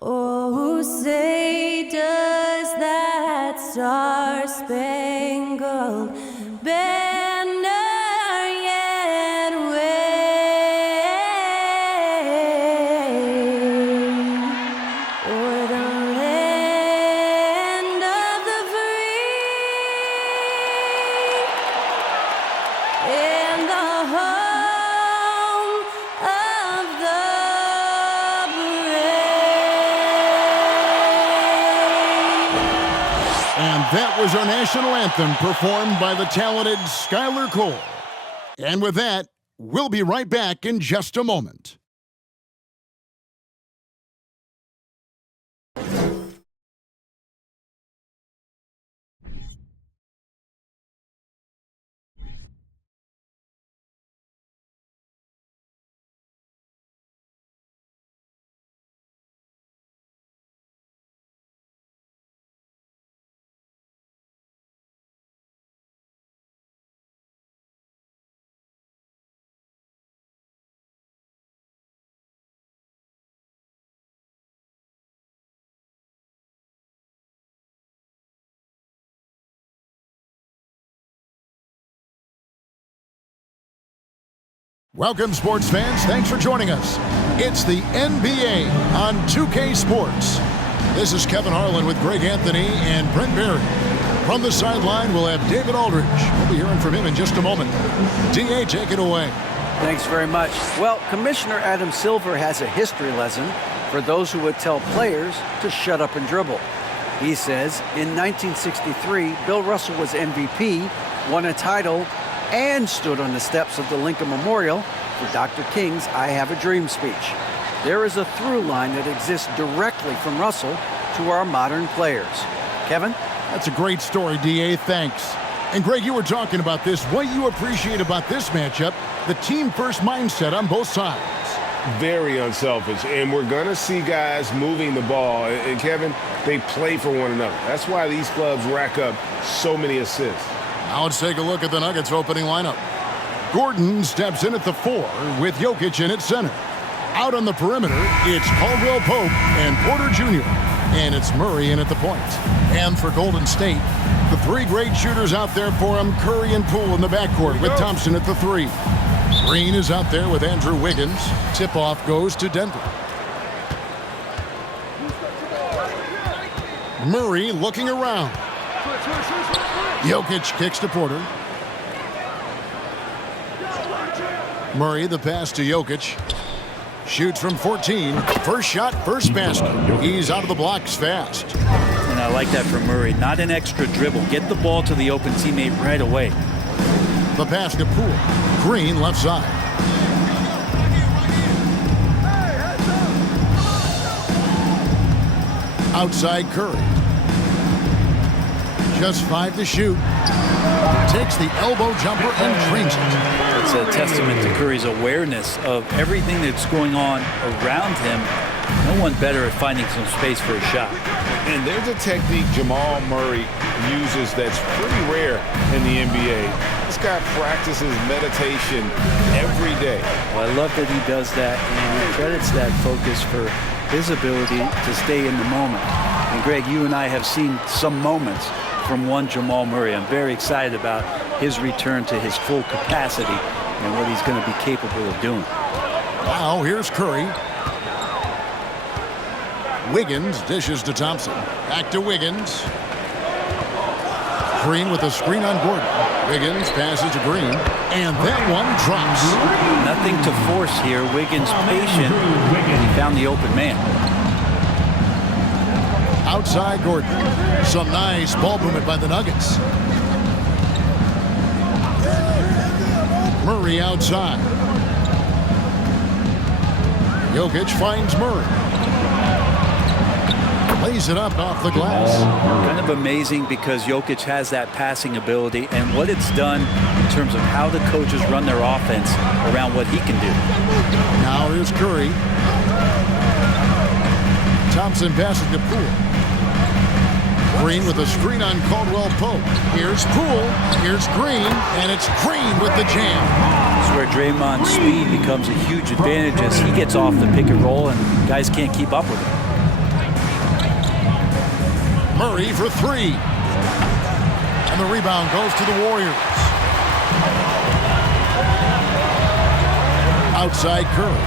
Oh, say does that star-spangled banner yet wave o'er the land of the free and the home of the And that was our national anthem performed by the talented Skylar Cole. And with that, we'll be right back in just a moment. Welcome, sports fans. Thanks for joining us. It's the NBA on 2K Sports. This is Kevin Harlan with Greg Anthony and Brent Barry. From the sideline, we'll have David Aldridge. We'll be hearing from him in just a moment. DA, take it away. Thanks very much. Well, Commissioner Adam Silver has a history lesson for those who would tell players to shut up and dribble. He says in 1963, Bill Russell was MVP, won a title, and stood on the steps of the Lincoln Memorial for Dr. King's I Have a Dream speech. There is a through line that exists directly from Russell to our modern players. Kevin? That's a great story, DA. Thanks. And Greg, you were talking about this. What you appreciate about this matchup, the team-first mindset on both sides. Very unselfish, and we're going to see guys moving the ball. And Kevin, they play for one another. That's why these clubs rack up so many assists. Now let's take a look at the Nuggets opening lineup. Gordon steps in at the 4 with Jokic in at center. Out on the perimeter, it's Caldwell Pope and Porter Jr. And it's Murray in at the point. And for Golden State, the 3 great shooters out there for him, Curry and Poole in the backcourt with Thompson at the 3. Green is out there with Andrew Wiggins. Tip-off goes to Denver. Murray looking around. Jokic kicks to Porter. Murray, the pass to Jokic. Shoots from 14. First shot, first basket. He's out of the blocks fast. And I like that from Murray. Not an extra dribble. Get the ball to the open teammate right away. The pass to Poole. Green left side. Outside Curry. Just 5 to shoot. Takes the elbow jumper and drains it. It's a testament to Curry's awareness of everything that's going on around him. No one better at finding some space for a shot. And there's a technique Jamal Murray uses that's pretty rare in the NBA. This guy practices meditation every day. Well, I love that he does that, and he credits that focus for his ability to stay in the moment. And Greg, you and I have seen some moments from one Jamal Murray. I'm very excited about his return to his full capacity and what he's going to be capable of doing. Now here's Curry. Wiggins dishes to Thompson. Back to Wiggins. Green with a screen on Gordon. Wiggins passes to Green, and that one drops. Nothing to force here. Wiggins patient, and he found the open man. Outside Gordon. Some nice ball movement by the Nuggets. Murray outside. Jokic finds Murray. lays it up off the glass. Kind of amazing because Jokic has that passing ability and what it's done in terms of how the coaches run their offense around what he can do. Now here's Curry. Thompson passing to Poole. Green with a screen on Caldwell Pope. Here's Poole. Here's Green. And it's Green with the jam. This is where Draymond's speed becomes a huge advantage as he gets off the pick and roll and guys can't keep up with him. Murray for three. And the rebound goes to the Warriors. Outside Curry.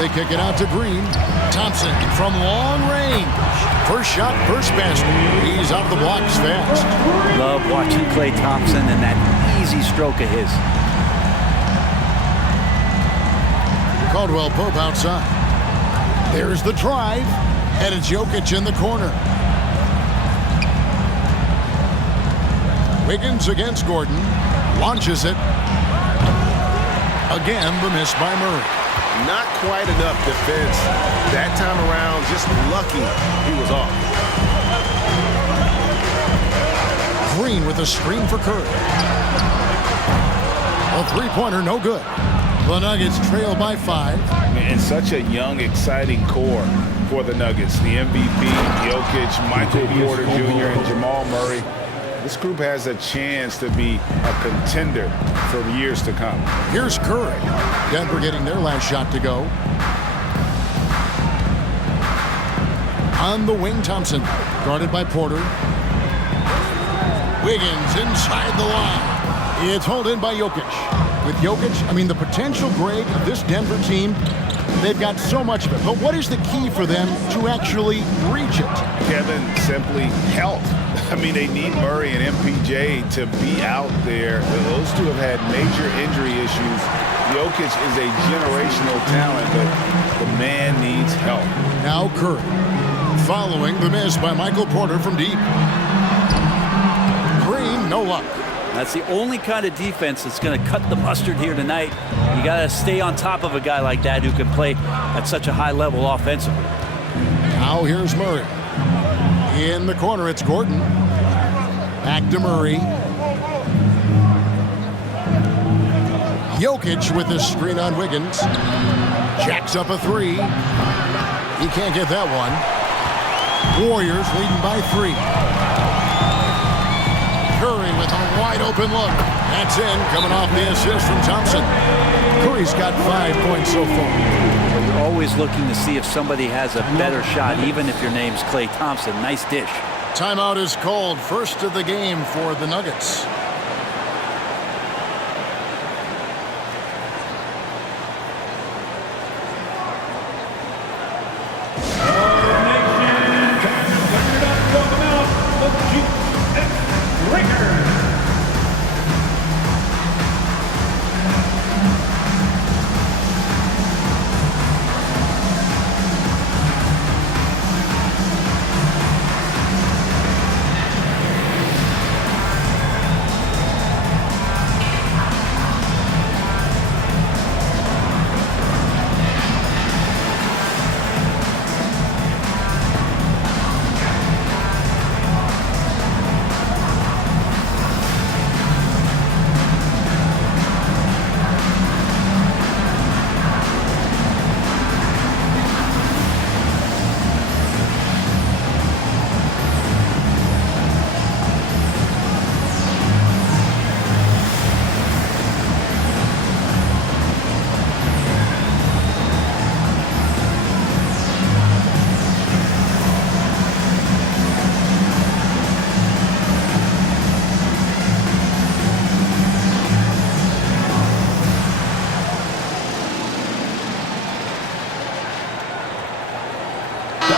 They kick it out to Green. Thompson from long range. First shot, first basket. He's off the blocks fast. Love watching Klay Thompson and that easy stroke of his. Caldwell Pope outside. There's the drive, and it's Jokic in the corner. Wiggins against Gordon. Launches it. Again, the miss by Murray. Not quite enough defense. That time around, just lucky he was off. Green with a screen for Curry. A three-pointer, no good. The Nuggets trail by 5. And such a young, exciting core for the Nuggets. The MVP, Jokic, Michael Porter Jr., and Jamal Murray. This group has a chance to be a contender for years to come. Here's Curry. Denver getting their last shot to go. On the wing, Thompson. Guarded by Porter. Wiggins inside the line. It's hauled in by Jokic. With Jokic, the potential, Greg, of this Denver team, they've got so much of it. But what is the key for them to actually reach it? Kevin, simply health. They need Murray and MPJ to be out there. Those two have had major injury issues. Jokic is a generational talent, but the man needs help. Now Curry, following the miss by Michael Porter from deep. Green, no luck. That's the only kind of defense that's going to cut the mustard here tonight. You got to stay on top of a guy like that who can play at such a high level offensively. Now here's Murray. In the corner, it's Gordon. Back to Murray. Jokic with the screen on Wiggins. Jacks up a three. He can't get that one. Warriors leading by 3. Curry with a wide open look. That's in, coming off the assist from Thompson. Curry's got 5 points so far. You're always looking to see if somebody has a better shot, even if your name's Klay Thompson. Nice dish. Timeout is called. First of the game for the Nuggets.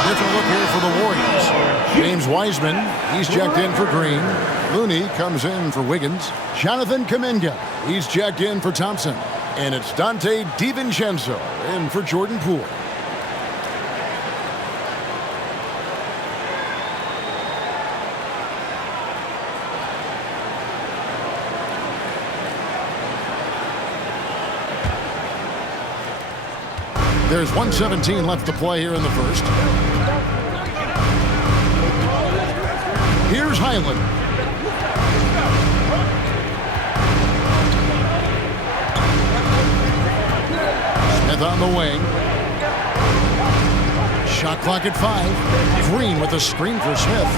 Different look here for the Warriors. James Wiseman, he's checked in for Green. Looney comes in for Wiggins. Jonathan Kuminga, he's checked in for Thompson. And it's Dante DiVincenzo in for Jordan Poole. There's 1:17 left to play here in the first. Here's Highland. Smith on the wing. Shot clock at 5. Green with a screen for Smith.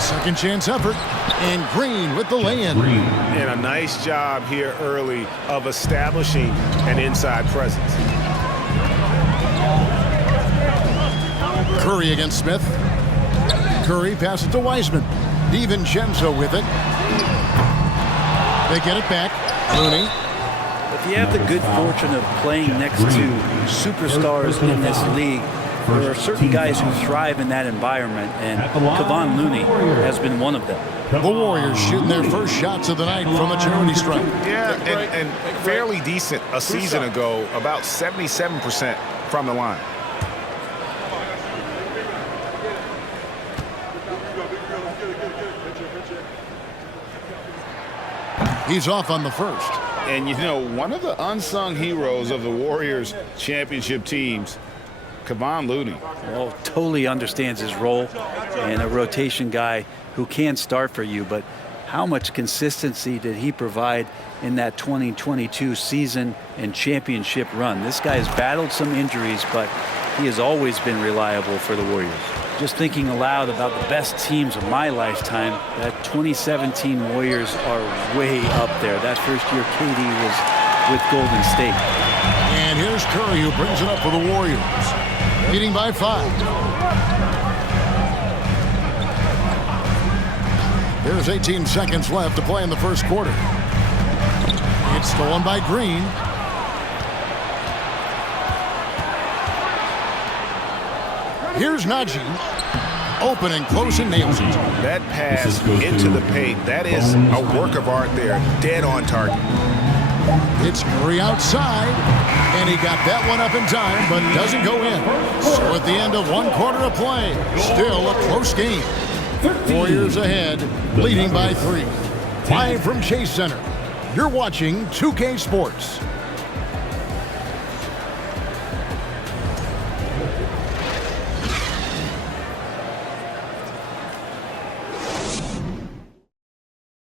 Second chance effort. And Green with the lay-in. And a nice job here early of establishing an inside presence. Curry against Smith. Curry passes to Wiseman. DiVincenzo with it. They get it back. Looney. If you have the good fortune of playing next to superstars in this league, there are certain guys who thrive in that environment, and Kevon Looney has been one of them. The Warriors shooting their first shots of the night from a charity stripe. Yeah, and fairly decent a season ago, about 77% from the line. He's off on the first. And, you know, one of the unsung heroes of the Warriors championship teams, Kevon Looney. Well, totally understands his role, and a rotation guy who can start for you, but how much consistency did he provide in that 2022 season and championship run? This guy has battled some injuries, but he has always been reliable for the Warriors. Just thinking aloud about the best teams of my lifetime, that 2017 Warriors are way up there. That first year KD was with Golden State. And here's Curry, who brings it up for the Warriors. Leading by 5. There's 18 seconds left to play in the first quarter. It's stolen by Green. Here's Najee. Open and close and nails it. That pass into the paint, that is a work of art there. Dead on target. It's Curry outside, and he got that one up in time, but doesn't go in. So at the end of one quarter of play, still a close game. Warriors ahead, leading by 3. Live from Chase Center, you're watching 2K Sports.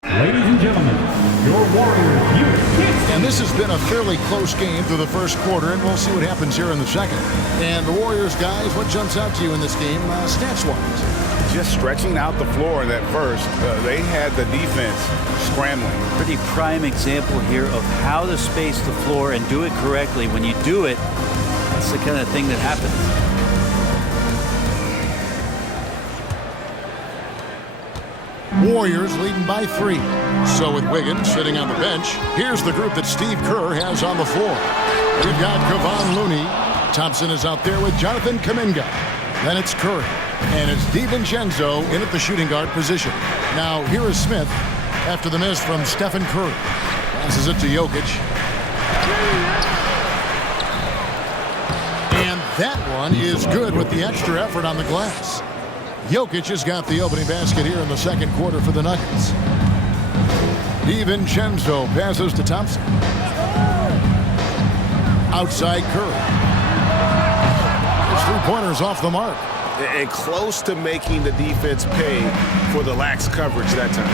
Ladies and gentlemen, your Warriors unit. And this has been a fairly close game through the first quarter, and we'll see what happens here in the second. And the Warriors, guys, what jumps out to you in this game, stats-wise? Just stretching out the floor in that first. They had the defense scrambling. Pretty prime example here of how to space the floor and do it correctly. When you do it, that's the kind of thing that happens. Warriors leading by 3. So with Wiggins sitting on the bench, here's the group that Steve Kerr has on the floor. We've got Kevon Looney. Thompson is out there with Jonathan Kuminga. Then it's Curry. And it's DiVincenzo in at the shooting guard position. Now here is Smith after the miss from Stephen Curry. Passes it to Jokic. And that one is good with the extra effort on the glass. Jokic has got the opening basket here in the second quarter for the Nuggets. DiVincenzo passes to Thompson. Outside Curry. His three-pointers off the mark. And close to making the defense pay for the lax coverage that time.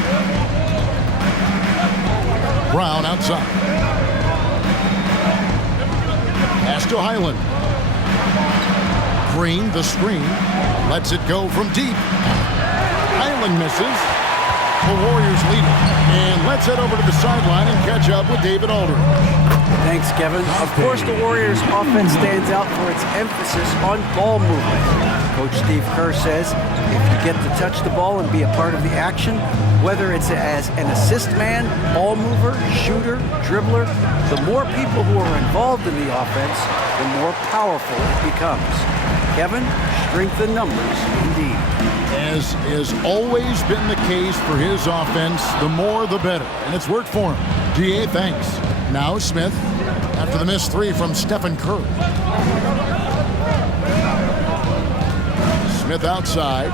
Brown outside. Pass to Highland. Green, the screen. Lets it go from deep. Highland misses. The Warriors lead it. And let's head over to the sideline and catch up with David Aldridge. Thanks, Kevin. Of course, the Warriors' offense stands out for its emphasis on ball movement. Coach Steve Kerr says if you get to touch the ball and be a part of the action, whether it's as an assist man, ball mover, shooter, dribbler, the more people who are involved in the offense, the more powerful it becomes. Kevin, strength in numbers, indeed. As has always been the case for his offense, the more the better. And it's worked for him. DA, thanks. Now Smith, after the missed 3 from Stephen Curry. Smith outside.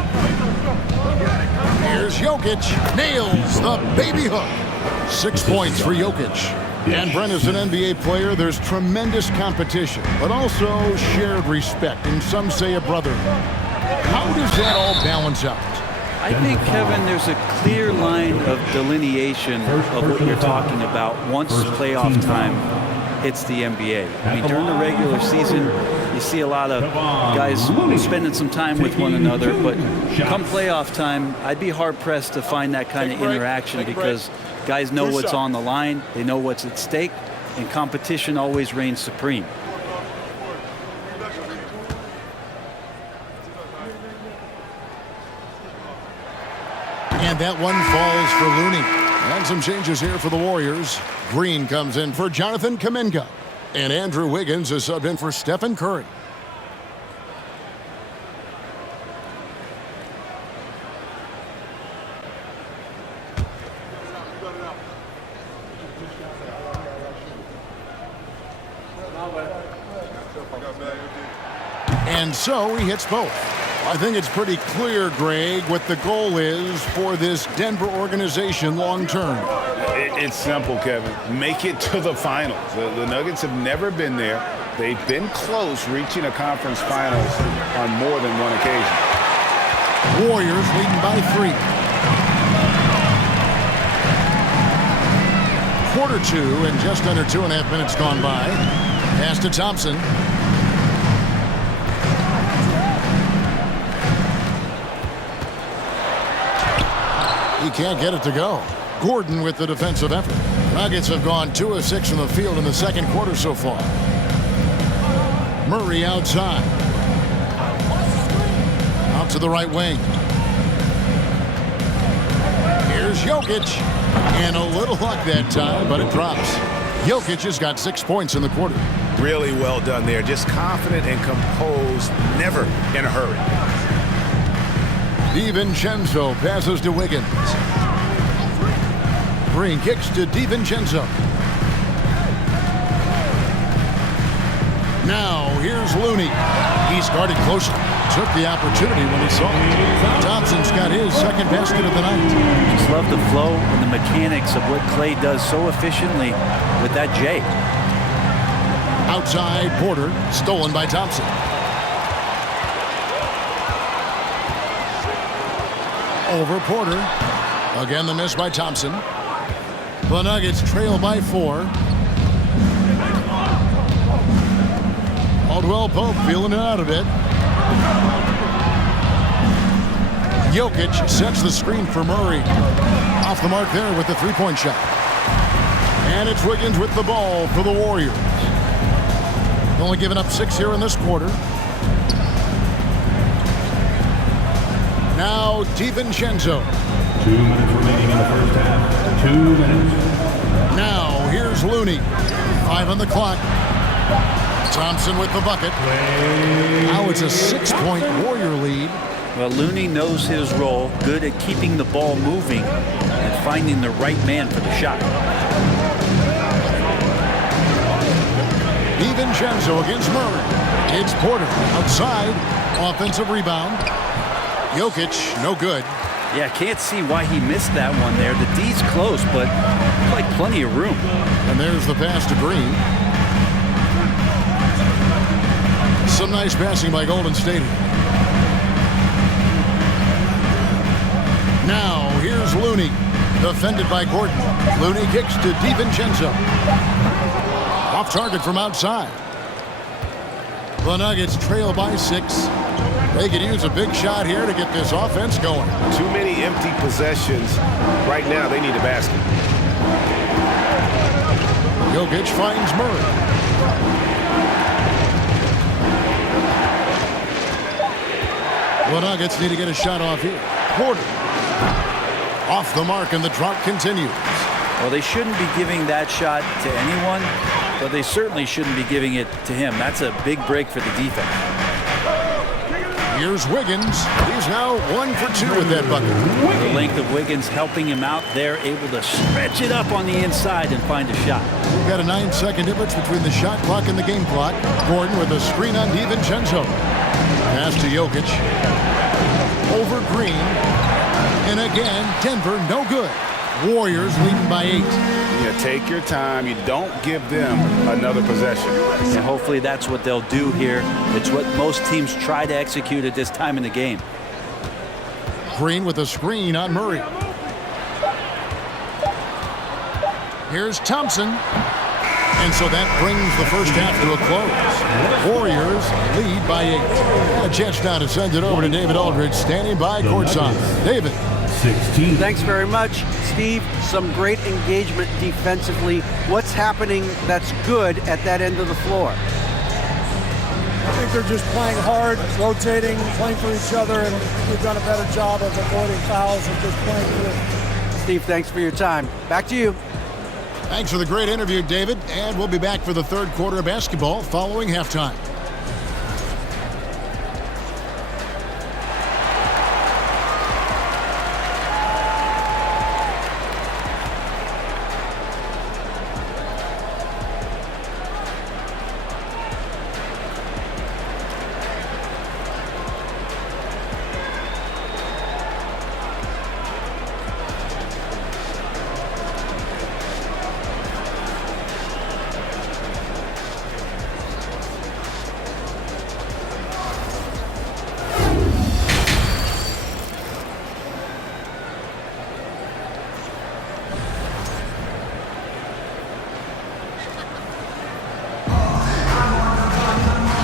Here's Jokic. Nails the baby hook. 6 points for Jokic. And Brent, as an NBA player, there's tremendous competition, but also shared respect, and some say a brotherhood. How does that all balance out? I think, Kevin, there's a clear line of delineation of what you're talking about once playoff time hits the NBA. I mean, during the regular season, you see a lot of guys spending some time with one another, but come playoff time, I'd be hard-pressed to find that kind of interaction because guys know what's on the line, they know what's at stake, and competition always reigns supreme. And that one falls for Looney. And some changes here for the Warriors. Green comes in for Jonathan Kuminga. And Andrew Wiggins is subbed in for Stephen Curry. And so he hits both. I think it's pretty clear, Greg, what the goal is for this Denver organization long term. It's simple, Kevin. Make it to the finals. The Nuggets have never been there. They've been close reaching a conference finals on more than one occasion. Warriors leading by 3. Quarter 2 and just under 2.5 minutes gone by. Pass to Thompson. He can't get it to go. Gordon with the defensive effort. Nuggets have gone 2 of 6 from the field in the second quarter so far. Murray outside. Out to the right wing. Here's Jokic. And a little luck that time, but it drops. Jokic has got 6 points in the quarter. Really well done there. Just confident and composed, never in a hurry. DiVincenzo passes to Wiggins. Green kicks to DiVincenzo. Now here's Looney. He's guarded closely. Took the opportunity when he saw it. Thompson's got his second basket of the night. Just love the flow and the mechanics of what Klay does so efficiently with that J. Outside, Porter, stolen by Thompson. Over Porter. Again, the miss by Thompson. The Nuggets trail by 4. Caldwell Pope feeling it out a bit. Jokic sets the screen for Murray. Off the mark there with the three-point shot. And it's Wiggins with the ball for the Warriors. Only giving up 6 here in this quarter. Now DiVincenzo. 2 minutes remaining in the first half. 2 minutes. Now here's Looney. 5 on the clock. Thompson with the bucket. Now it's a 6-point Warrior lead. Well, Looney knows his role, good at keeping the ball moving and finding the right man for the shot. DiVincenzo against Murray. It's Porter outside. Offensive rebound. Jokic, no good. Yeah, can't see why he missed that one there. The D's close, but like plenty of room. And there's the pass to Green. Some nice passing by Golden State. Now here's Looney. Defended by Gordon. Looney kicks to DiVincenzo. Off target from outside. The Nuggets trail by 6. They could use a big shot here to get this offense going. Too many empty possessions. Right now, they need a basket. Jokic finds Murray. The Nuggets need to get a shot off here. Porter. Off the mark, and the drought continues. Well, they shouldn't be giving that shot to anyone, but they certainly shouldn't be giving it to him. That's a big break for the defense. Here's Wiggins. He's now 1 for 2 with that bucket. The length of Wiggins helping him out there, able to stretch it up on the inside and find a shot. We've got a 9-second difference between the shot clock and the game clock. Gordon with a screen on DiVincenzo. Pass to Jokic. Over Green. And again, Denver no good. Warriors leading by 8. Take your time. You don't give them another possession. And hopefully that's what they'll do here. It's what most teams try to execute at this time in the game. Green with a screen on Murray. Here's Thompson. And so that brings the first half to a close. Warriors lead by 8. A chance now to send it over to David Aldridge, standing by courtside. David. 16. Thanks very much, Steve. Some great engagement defensively. What's happening that's good at that end of the floor? I think they're just playing hard, rotating, playing for each other, and we've done a better job of avoiding fouls and just playing through. Steve, thanks for your time. Back to you. Thanks for the great interview, David. And we'll be back for the third quarter of basketball following halftime.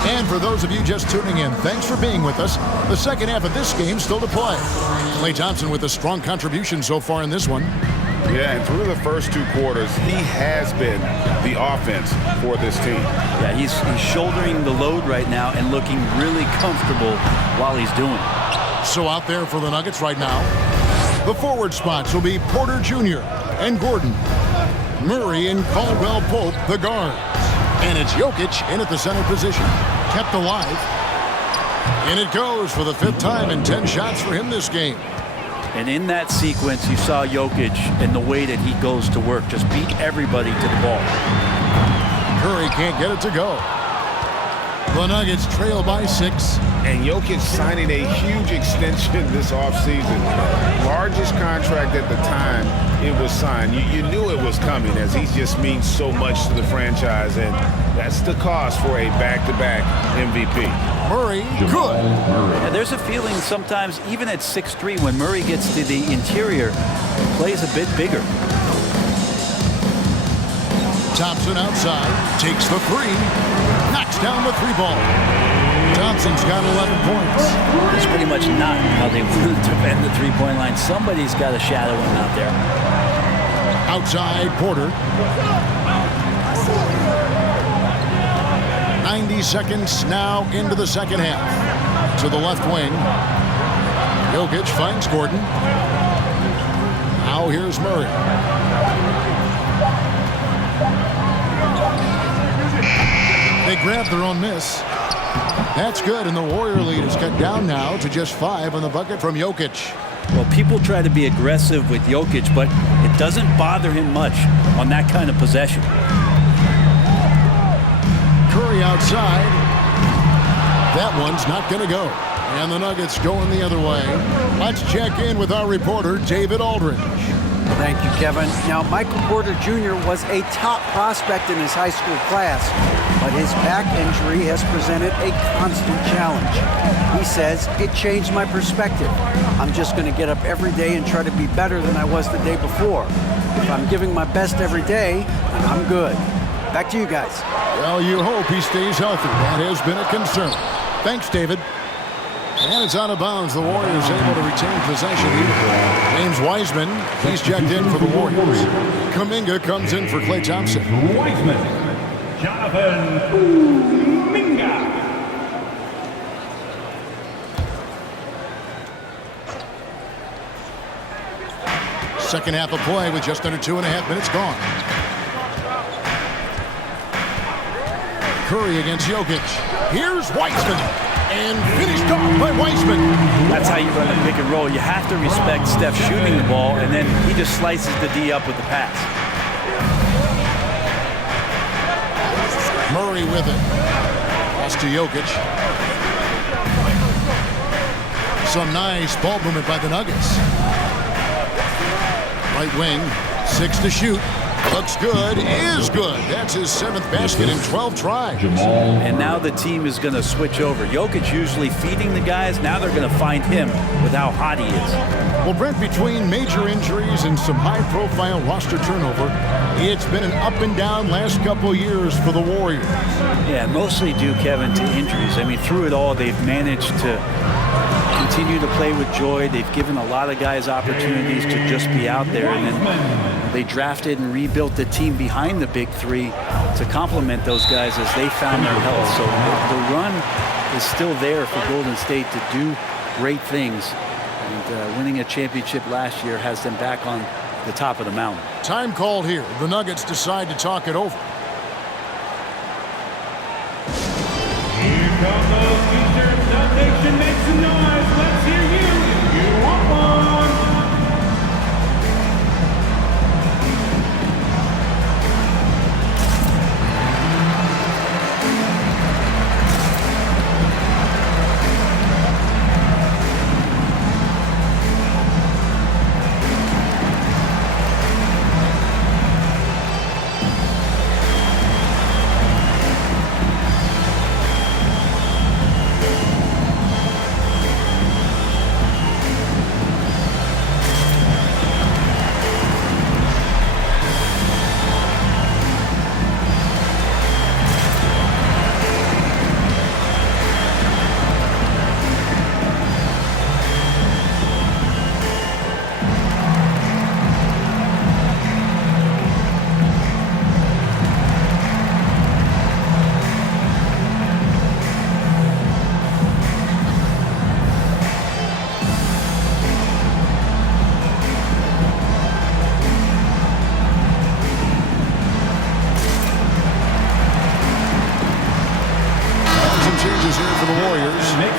And for those of you just tuning in, thanks for being with us. The second half of this game still to play. Klay Thompson with a strong contribution so far in this one. Yeah, and through the first 2 quarters, he has been the offense for this team. Yeah, he's shouldering the load right now and looking really comfortable while he's doing it. So out there for the Nuggets right now, the forward spots will be Porter Jr. and Gordon. Murray and Caldwell Pope, the guards. And it's Jokic in at the center position. Kept alive. And it goes for the 5th time and 10 shots for him this game. And in that sequence, you saw Jokic and the way that he goes to work. Just beat everybody to the ball. Curry can't get it to go. The Nuggets trail by 6. And Jokic signing a huge extension this offseason. Largest contract at the time it was signed. You knew it was coming, as he just means so much to the franchise, and that's the cost for a back-to-back MVP. Murray, good. And there's a feeling sometimes, even at 6'3", when Murray gets to the interior, he plays a bit bigger. Thompson outside, takes the 3, knocks down the 3 ball. Thompson's got 11 points. That's pretty much not how they want to defend the 3-point line. Somebody's got to shadow him out there. Outside, Porter. 90 seconds now into the second half. To the left wing. Jokic finds Gordon. Now here's Murray. They grab their own miss. That's good, and the Warrior lead is cut down now to just 5 on the bucket from Jokic. Well, people try to be aggressive with Jokic, but it doesn't bother him much on that kind of possession. Curry outside. That one's not going to go. And the Nuggets going the other way. Let's check in with our reporter, David Aldridge. Thank you, Kevin. Now, Michael Porter Jr. was a top prospect in his high school class, but his back injury has presented a constant challenge. He says, it changed my perspective. I'm just going to get up every day and try to be better than I was the day before. If I'm giving my best every day, I'm good. Back to you guys. Well, you hope he stays healthy. That has been a concern. Thanks, David. And it's out of bounds. The Warriors able to retain possession here. James Wiseman, he's checked in for the Warriors. Kuminga comes in for Klay Thompson. Wiseman. Jonathan Kuminga. Second half of play with just under 2.5 minutes gone. Curry against Jokic. Here's Wiseman. And finished off by Wiseman. That's how you run the pick and roll. You have to respect Steph shooting the ball, and then he just slices the D up with the pass. Murray with it. Pass to Jokic. Some nice ball movement by the Nuggets. Right wing, 6 to shoot. Looks good, is good. That's his 7th basket in 12 tries. Jamal. And now the team is going to switch over. Jokic usually feeding the guys. Now they're going to find him with how hot he is. Well, Brent, between major injuries and some high-profile roster turnover, it's been an up and down last couple years for the Warriors. Yeah, mostly due, Kevin, to injuries. I mean, through it all, they've managed to continue to play with joy. They've given a lot of guys opportunities to just be out there. And then they drafted and rebuilt the team behind the big three to complement those guys as they found their health. So the run is still there for Golden State to do great things. And winning a championship last year has them back on the top of the mountain. Time called here. The Nuggets decide to talk it over. Here come those T-shirts. The nation makes some noise. Let's hear you if you want one.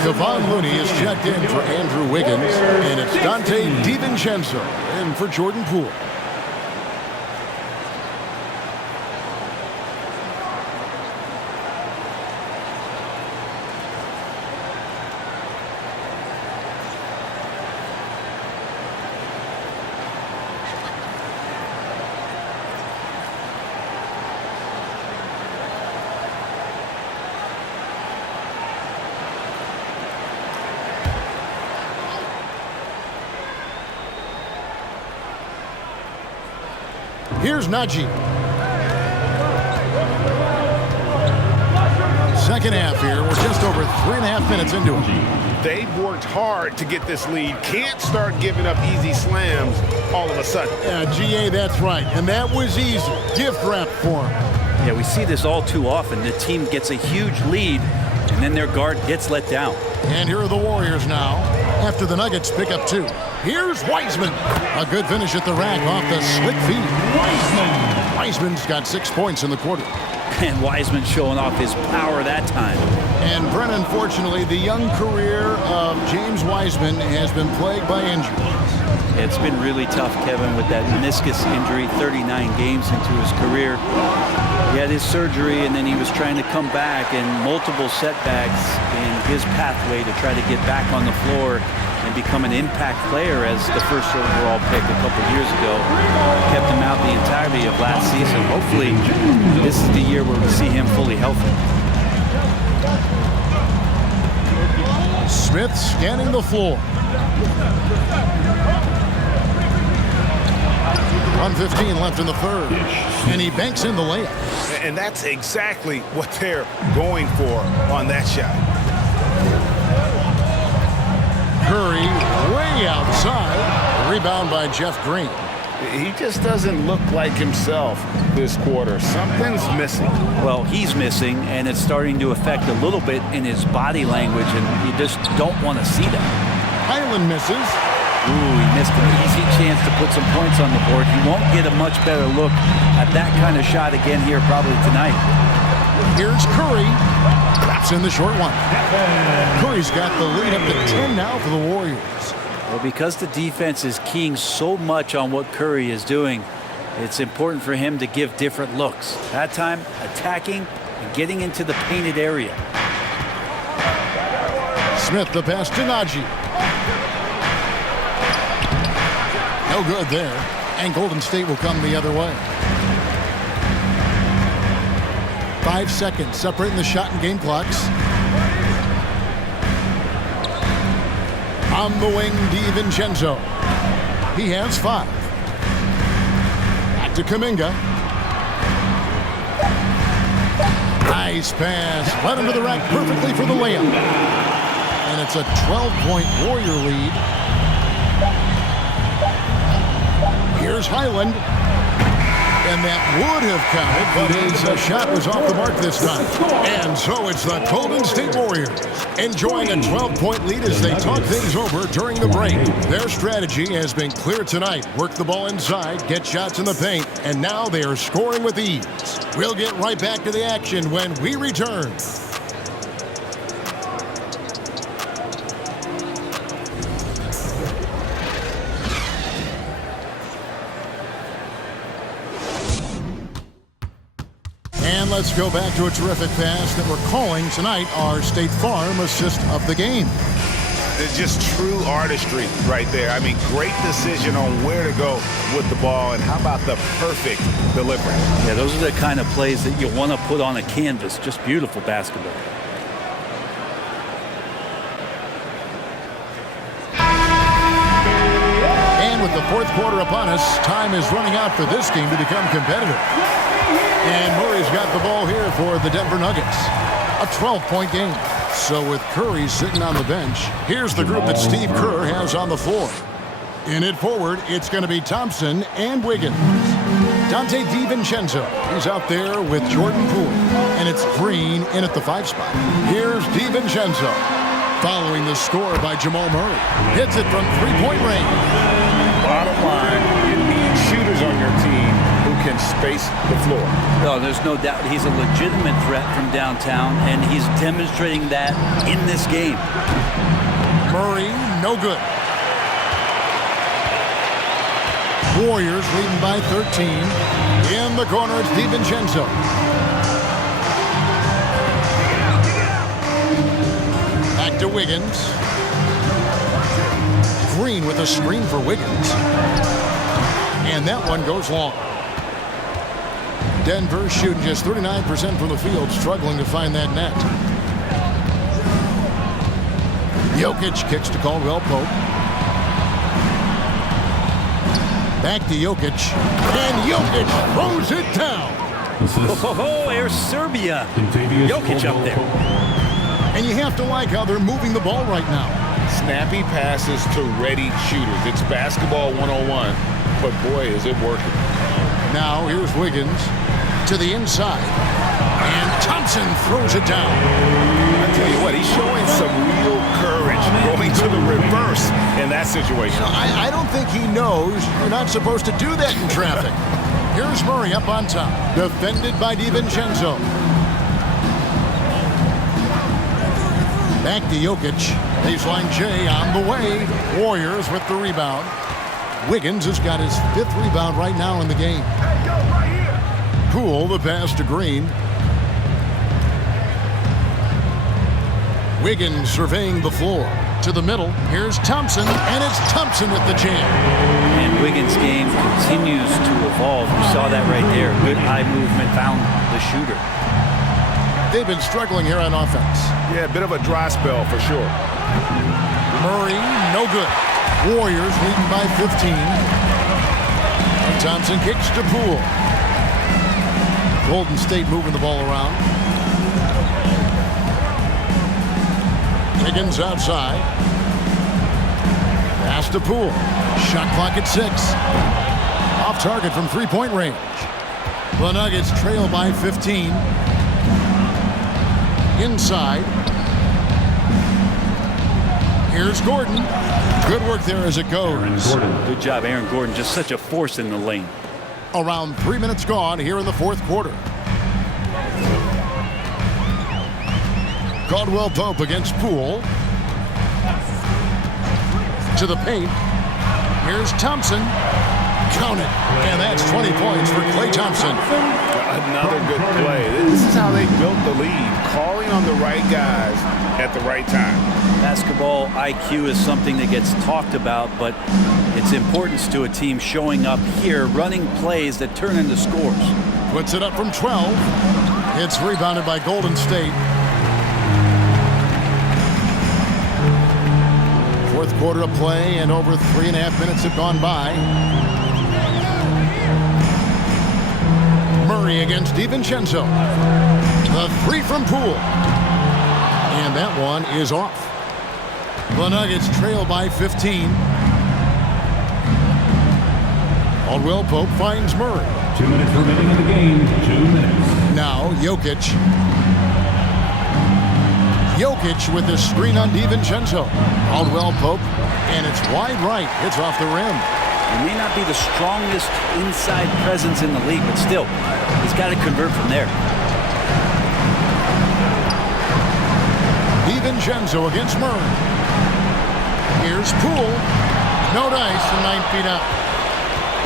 Kevon Looney is checked in for Andrew Wiggins, and it's Dante DiVincenzo in for Jordan Poole. Here's Najee. Second half here. We're just over 3.5 minutes into it. They've worked hard to get this lead. Can't start giving up easy slams all of a sudden. Yeah, GA, that's right. And that was easy. Gift wrap for him. Yeah, we see this all too often. The team gets a huge lead, and then their guard gets let down. And here are the Warriors now, after the Nuggets pick up 2. Here's Wiseman. A good finish at the rack off the slick feed. Wiseman's got 6 points in the quarter. And Wiseman showing off his power that time. And Brent, unfortunately, the young career of James Wiseman has been plagued by injuries. It's been really tough, Kevin, with that meniscus injury, 39 games into his career. He had his surgery, and then he was trying to come back, and multiple setbacks in his pathway to try to get back on the floor and become an impact player as the first overall pick a couple years ago. Kept him out the entirety of last season. Hopefully, this is the year where we see him fully healthy. Smith scanning the floor. 1:15 left in the third, and he banks in the layup. And that's exactly what they're going for on that shot. Curry way outside. Rebound by Jeff Green. He just doesn't look like himself this quarter. Something's missing. Well, he's missing, and it's starting to affect a little bit in his body language, and you just don't want to see that. Highland misses. Ooh, he missed an easy chance to put some points on the board. He won't get a much better look at that kind of shot again here probably tonight. Here's Curry. Claps in the short one. Curry's got the lead up to 10 now for the Warriors. Well, because the defense is keying so much on what Curry is doing, it's important for him to give different looks. That time, attacking and getting into the painted area. Smith the pass to Najee. No good there. And Golden State will come the other way. 5 seconds separating the shot and game clocks. On the wing, DiVincenzo. He has 5. Back to Kuminga. Nice pass. Led him to the rack perfectly for the layup. And it's a 12-point Warrior lead. Here's Highland. And that would have counted, but his shot was off the mark this time. And so it's the Golden State Warriors enjoying a 12-point lead as they talk things over during the break. Their strategy has been clear tonight. Work the ball inside, get shots in the paint, and now they are scoring with ease. We'll get right back to the action when we return. Let's go back to a terrific pass that we're calling tonight our State Farm assist of the game. It's just true artistry right there. I mean, great decision on where to go with the ball, and how about the perfect delivery? Yeah, those are the kind of plays that you want to put on a canvas. Just beautiful basketball. And with the fourth quarter upon us, time is running out for this game to become competitive. And Murray's got the ball here for the Denver Nuggets. A 12-point game. So with Curry sitting on the bench, here's the group that Steve Kerr has on the floor. In it forward, it's going to be Thompson and Wiggins. Dante DiVincenzo, he's out there with Jordan Poole. And it's Green in at the 5 spot. Here's DiVincenzo. Following the score by Jamal Murray. Hits it from 3-point range. Bottom line, you need shooters on your team who can space the floor. No, there's no doubt he's a legitimate threat from downtown, and he's demonstrating that in this game. Murray, no good. Warriors leading by 13. In the corner, it's DiVincenzo. Back to Wiggins. Green with a screen for Wiggins. And that one goes long. Denver shooting just 39% from the field, struggling to find that net. Jokic kicks to Caldwell Pope. Back to Jokic. And Jokic throws it down. Oh, there's Serbia. Jokic up there. And you have to like how they're moving the ball right now. Snappy passes to ready shooters. It's basketball 101, but boy, is it working. Now here's Wiggins to the inside. And Thompson throws it down. I tell you what, he's showing some real courage going to the reverse in that situation. I don't think he knows you're not supposed to do that in traffic. Here's Murray up on top. Defended by DiVincenzo. Back to Jokic. Baseline J on the way. Warriors with the rebound. Wiggins has got his 5th rebound right now in the game. Poole, the pass to Green. Wiggins surveying the floor. To the middle. Here's Thompson, and it's Thompson with the jam. And Wiggins' game continues to evolve. You saw that right there. Good eye movement, found the shooter. They've been struggling here on offense. Yeah, a bit of a dry spell for sure. Murray, no good. Warriors leading by 15. And Thompson kicks to Poole. Golden State moving the ball around. Wiggins outside. Pass to Poole. Shot clock at 6. Off target from 3-point range. The Nuggets trail by 15. Inside. Here's Gordon. Good work there as it goes. Good job, Aaron Gordon. Just such a force in the lane. Around 3 minutes gone here in the 4th quarter. Caldwell Pope against Poole. To the paint. Here's Thompson. Count it. And that's 20 points for Klay Thompson. Another good play. This is how they built the lead. Calling on the right guys at the right time. Basketball IQ is something that gets talked about, but its importance to a team showing up here, running plays that turn into scores. Puts it up from 12. It's rebounded by Golden State. Fourth quarter of play, and over 3.5 minutes have gone by. Murray against DiVincenzo. The three from Poole. And that one is off. The Nuggets trail by 15. Caldwell Pope finds Murray. 2 minutes remaining in the game. 2 minutes. Now Jokic. Jokic with the screen on DiVincenzo. Caldwell Pope, and it's wide right. It's off the rim. He may not be the strongest inside presence in the league, but still, he's got to convert from there. DiVincenzo against Murray. Here's Poole. No dice and 9 feet out.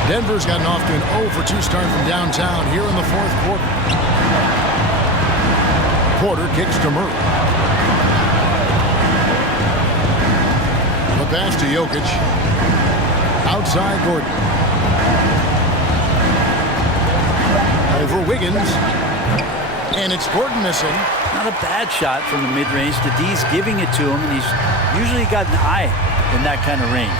Denver's gotten off to an 0-for-2 start from downtown here in the fourth quarter. Porter kicks to Murray. The pass to Jokic. Outside Gordon. Over Wiggins. And it's Gordon missing. Not a bad shot from the mid-range. D's giving it to him, and he's usually got an eye in that kind of range.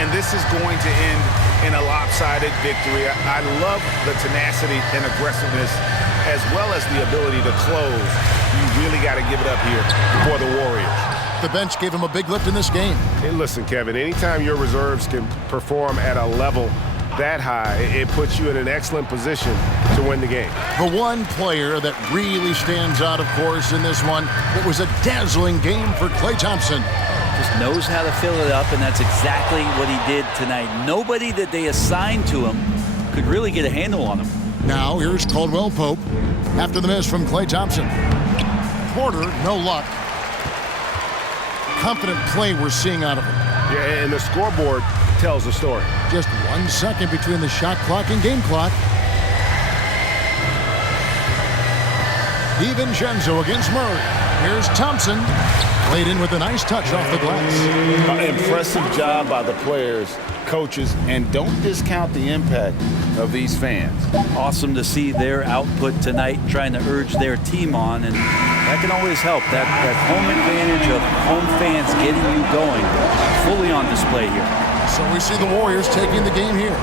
And this is going to end in a lopsided victory. I love the tenacity and aggressiveness as well as the ability to close. You really got to give it up here for the Warriors. The bench gave him a big lift in this game. And listen, Kevin, anytime your reserves can perform at a level that high, it puts you in an excellent position to win the game. The one player that really stands out, of course, in this one, it was a dazzling game for Klay Thompson. Just knows how to fill it up, and that's exactly what he did tonight. Nobody that they assigned to him could really get a handle on him. Now here's Caldwell Pope after the miss from Klay Thompson. Porter, no luck. Confident play we're seeing out of him. Yeah, and the scoreboard tells the story. Just 1 second between the shot clock and game clock. DiVincenzo against Murray. Here's Thompson. Played in with a nice touch off the glass. Impressive job by the players, coaches, and don't discount the impact of these fans. Awesome to see their output tonight, trying to urge their team on, and that can always help. That home advantage of home fans getting you going, fully on display here. So we see the Warriors taking the game here.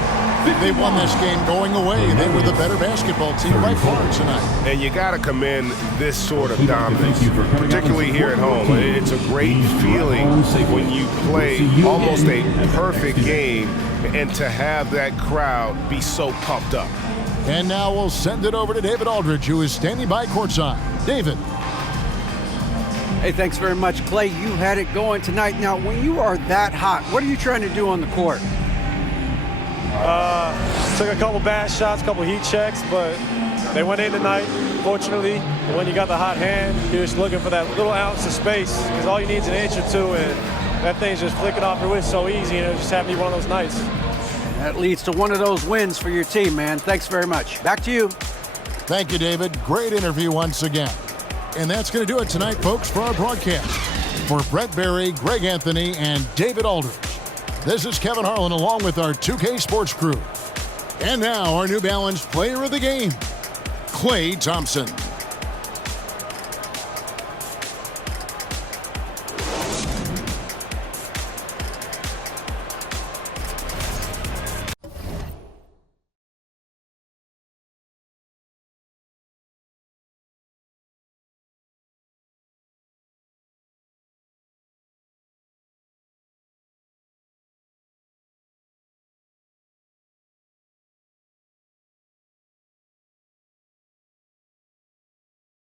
They won this game going away. They were the better basketball team by far tonight. And you got to commend this sort of dominance, particularly here at home. It's a great feeling when you play almost a perfect game and to have that crowd be so pumped up. And now we'll send it over to David Aldridge, who is standing by courtside. David. Hey, thanks very much, Klay. You had it going tonight. Now, when you are that hot, what are you trying to do on the court? Took a couple bad shots, couple heat checks, but they went in tonight, fortunately. When you got the hot hand, you're just looking for that little ounce of space, because all you need is an inch or two, and that thing's just flicking off your wrist so easy, and it just happened to be one of those nights. That leads to one of those wins for your team, man. Thanks very much. Back to you. Thank you, David. Great interview once again. And that's going to do it tonight, folks, for our broadcast. For Brett Berry, Greg Anthony, and David Aldridge, this is Kevin Harlan along with our 2K Sports crew. And now our New Balance player of the game, Klay Thompson.